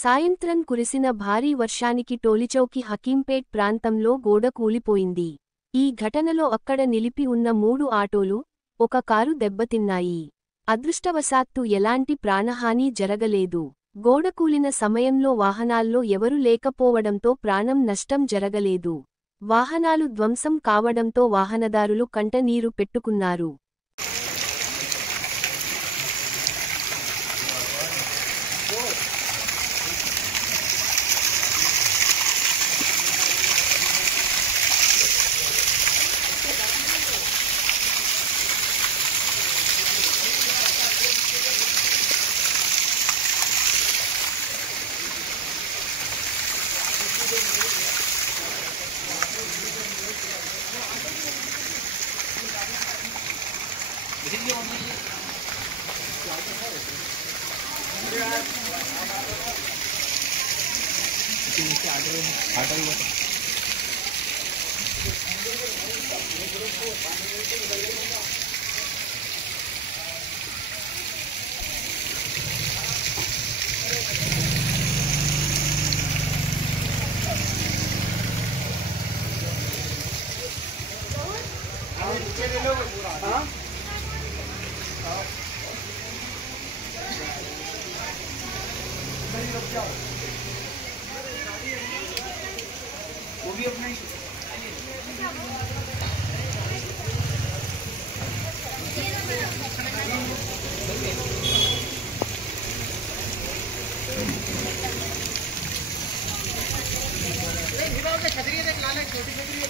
సాయంత్రం కురిసిన భారీ వర్షానికి టోలిచౌకి హకీంపేట్ ప్రాంతంలో గోడ కూలిపోయింది. ఈ ఘటనలో అక్కడ నిలిపి ఉన్న 3 ఆటోలు, ఒక కారు దెబ్బతిన్నాయి. అదృష్టవశాత్తు ఎలాంటి ప్రాణహాని జరగలేదు. గోడ కూలిన సమయంలో వాహనాల్లో ఎవరూ లేకపోవడంతో ప్రాణం నష్టం జరగలేదు. వాహనాలు ధ్వంసం కావడంతో వాహనదారులు కంటనీరు పెట్టుకున్నారు. वो भी अपना ही छतरी देख लाल छोटी छतरी